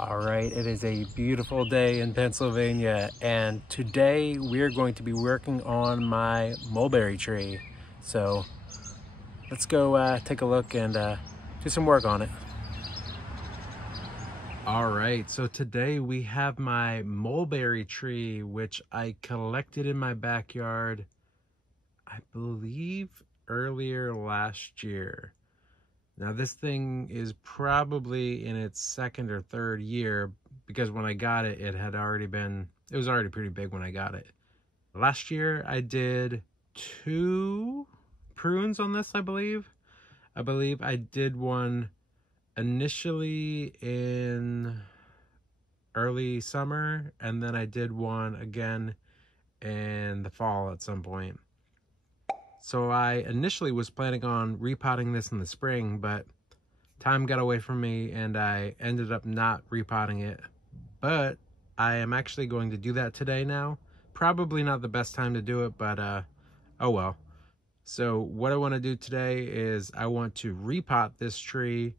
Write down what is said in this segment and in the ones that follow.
All right, it is a beautiful day in Pennsylvania, and today we're going to be working on my mulberry tree. So let's go take a look and do some work on it. All right, so today we have my mulberry tree, which I collected in my backyard, I believe earlier last year. Now this thing is probably in its second or third year, because when I got it, it was already pretty big when I got it. Last year I did 2 prunes on this, I believe. I believe I did one initially in early summer, and then I did one again in the fall at some point. So I initially was planning on repotting this in the spring, but time got away from me and I ended up not repotting it. But I am actually going to do that today now. Probably not the best time to do it, but oh well. So what I want to do today is I want to repot this tree.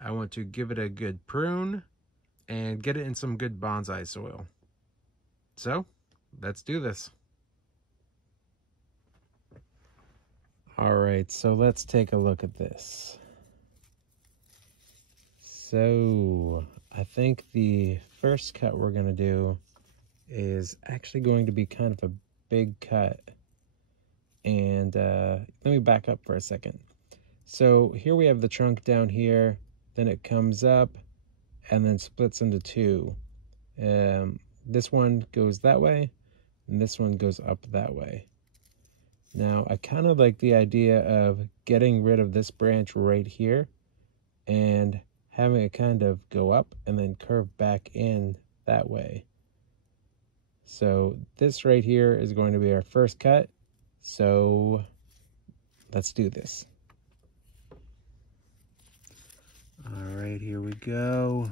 I want to give it a good prune and get it in some good bonsai soil. So let's do this. All right, so let's take a look at this. So I think the first cut we're going to do is actually going to be kind of a big cut. And let me back up for a second. So here we have the trunk down here, then it comes up and then splits into 2. This one goes that way and this one goes up that way. Now I kind of like the idea of getting rid of this branch right here and having it kind of go up and then curve back in that way. So this right here is going to be our first cut. So let's do this. All right, here we go.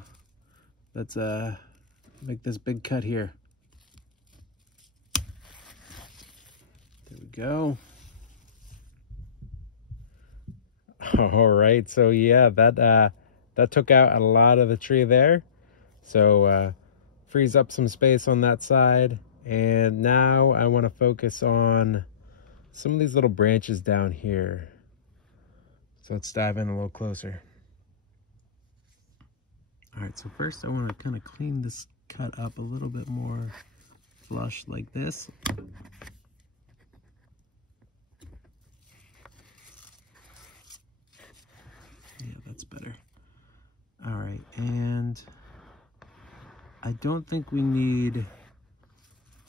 Let's make this big cut here. There we go. All right, so yeah, that took out a lot of the tree there. So frees up some space on that side. And now I want to focus on some of these little branches down here. So let's dive in a little closer. All right, so first I want to kind of clean this cut up a little bit more flush like this. Yeah, that's better. All right, and I don't think we need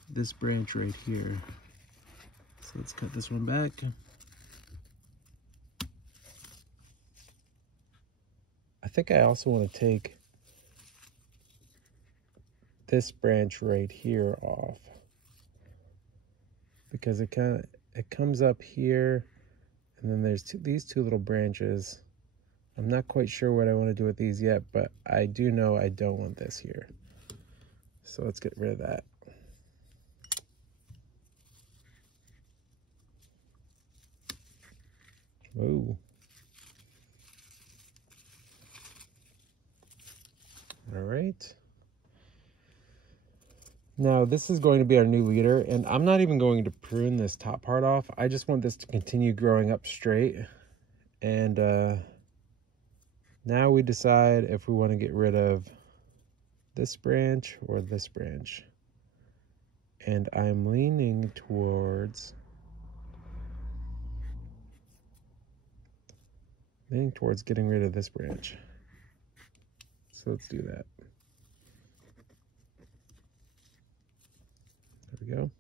this branch right here. So let's cut this one back. I think I also want to take this branch right here off, because it comes up here and then there's these 2 little branches. I'm not quite sure what I want to do with these yet, but I do know I don't want this here. So let's get rid of that. Whoa. All right. Now this is going to be our new leader, and I'm not even going to prune this top part off. I just want this to continue growing up straight. And now we decide if we want to get rid of this branch or this branch. And I'm leaning towards getting rid of this branch. So let's do that. There we go.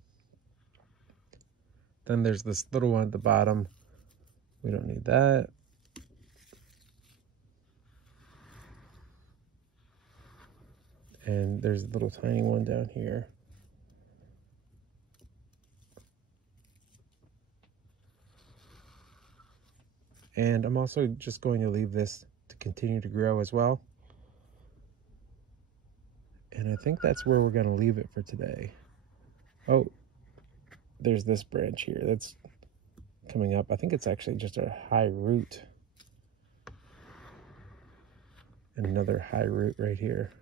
Then there's this little one at the bottom. We don't need that. And there's a little tiny one down here. And I'm also just going to leave this to continue to grow as well. And I think that's where we're going to leave it for today. Oh, there's this branch here that's coming up. I think it's actually just a high root. And another high root right here.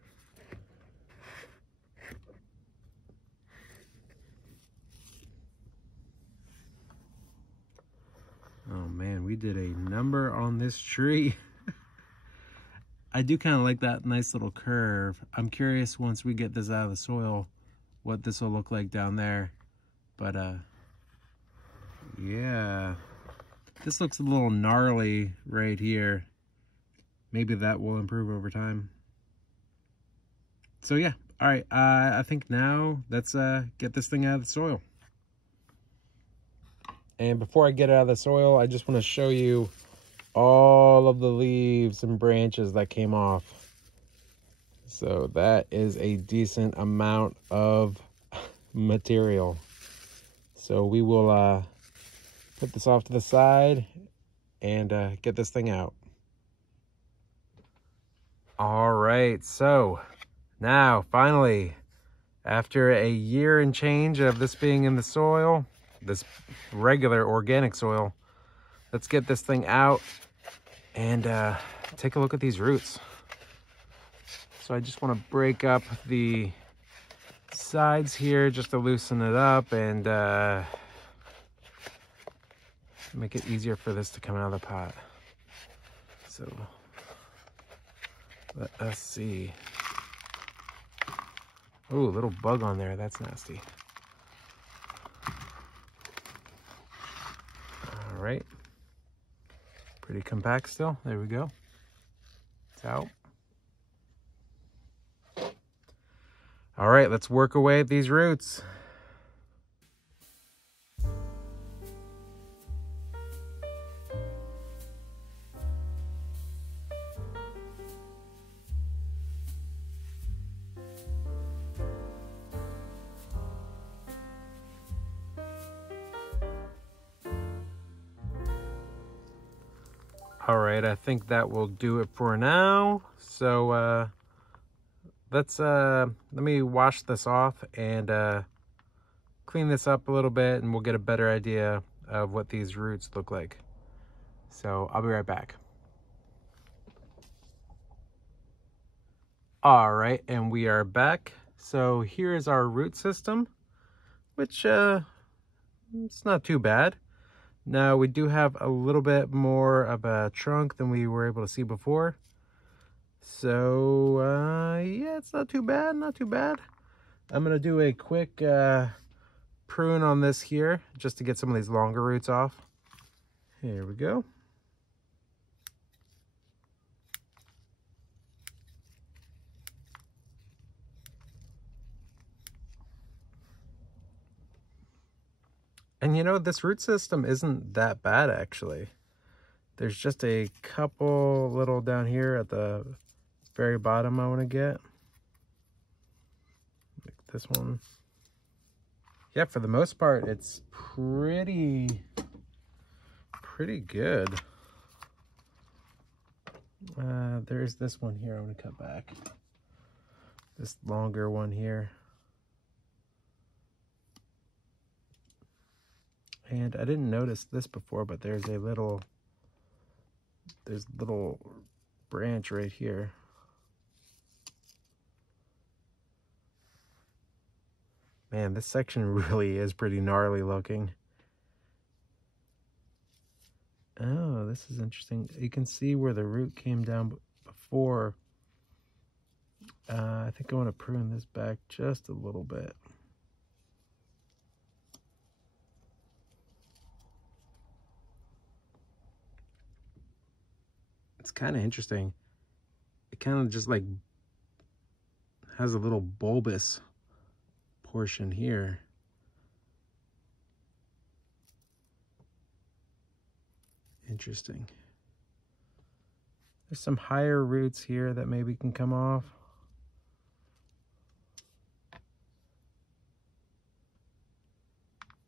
did a number on this tree. I do kind of like that nice little curve. I'm curious once we get this out of the soil what this will look like down there. But yeah, this looks a little gnarly right here. Maybe that will improve over time. So yeah, all right, I think now let's get this thing out of the soil. And before I get it out of the soil, I just want to show you all of the leaves and branches that came off. So that is a decent amount of material. So we will put this off to the side and get this thing out. All right, so now finally, after a year and change of this being in the soil, this regular organic soil, let's get this thing out and take a look at these roots. So I just want to break up the sides here just to loosen it up and make it easier for this to come out of the pot. So let us see. Ooh, a little bug on there. That's nasty. All right. Pretty compact still. There we go. It's out. All right, let's work away at these roots. All right, I think that will do it for now. So let me wash this off and clean this up a little bit, and we'll get a better idea of what these roots look like. So I'll be right back. All right, and we are back. So here's our root system, which it's not too bad. Now we do have a little bit more of a trunk than we were able to see before. So yeah, it's not too bad, not too bad. I'm gonna do a quick prune on this here just to get some of these longer roots off. Here we go. And you know, this root system isn't that bad actually. There's just a couple little down here at the very bottom I want to get. Like this one. Yeah, for the most part, it's pretty good. There's this one here I'm going to cut back. This longer one here. And I didn't notice this before, but there's a little branch right here. Man, this section really is pretty gnarly looking. Oh, this is interesting. You can see where the root came down before. I think I want to prune this back just a little bit. It's kind of interesting. It kind of just like has a little bulbous portion here. Interesting. There's some higher roots here that maybe can come off.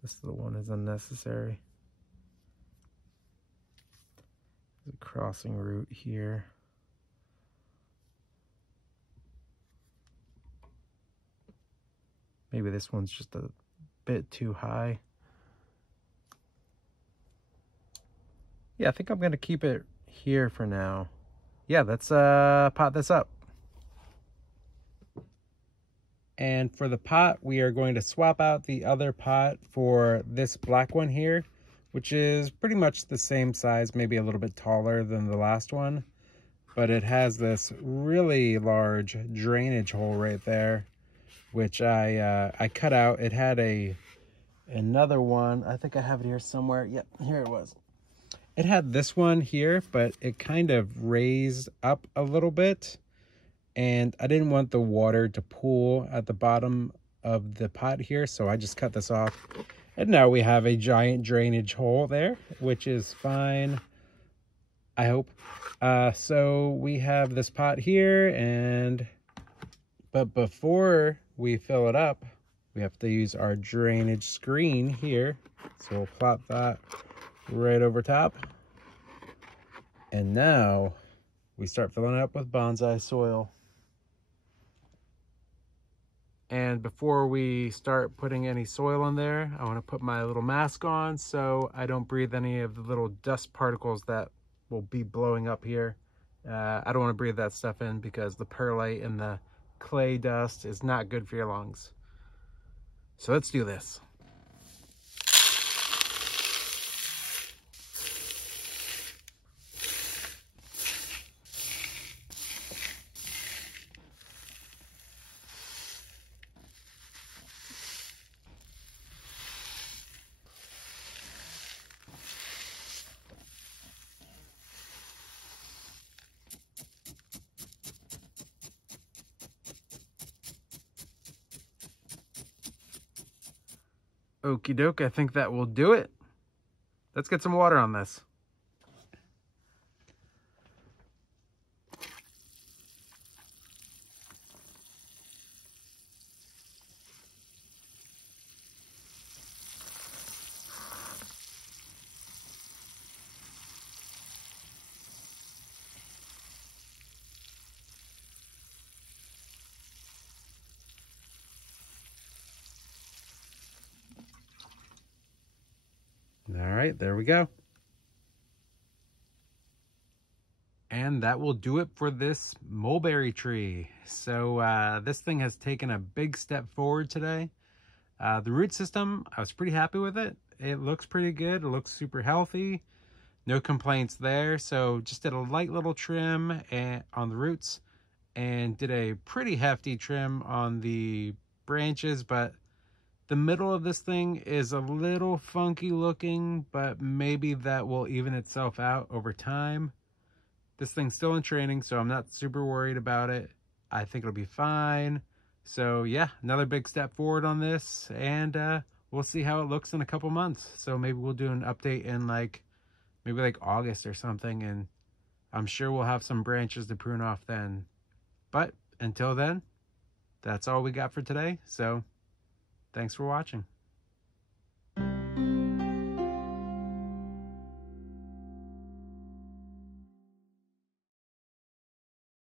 This little one is unnecessary. There's a crossing root here. Maybe this one's just a bit too high. Yeah, I think I'm gonna keep it here for now. Yeah, let's pot this up. And for the pot, we are going to swap out the other pot for this black one here, which is pretty much the same size, maybe a little bit taller than the last one. But it has this really large drainage hole right there, which I cut out. It had another one. I think I have it here somewhere. Yep, here it was. It had this one here, but it kind of raised up a little bit, and I didn't want the water to pool at the bottom of the pot here, so I just cut this off. And now we have a giant drainage hole there, which is fine, I hope. So we have this pot here, but before we fill it up, we have to use our drainage screen here. So we'll plop that right over top. And now we start filling it up with bonsai soil. And before we start putting any soil in there, I want to put my little mask on so I don't breathe any of the little dust particles that will be blowing up here. I don't want to breathe that stuff in because the perlite and the clay dust is not good for your lungs. So let's do this. Okie doke, I think that will do it. Let's get some water on this. All right, there we go. And that will do it for this mulberry tree. So this thing has taken a big step forward today. The root system, I was pretty happy with it. It looks pretty good. It looks super healthy. No complaints there. So just did a light little trim on the roots and did a pretty hefty trim on the branches, but the middle of this thing is a little funky looking, but maybe that will even itself out over time. This thing's still in training, so I'm not super worried about it. I think it'll be fine. So yeah, another big step forward on this, and we'll see how it looks in a couple months. So maybe we'll do an update in maybe like August or something, and I'm sure we'll have some branches to prune off then. But until then, that's all we got for today. So thanks for watching.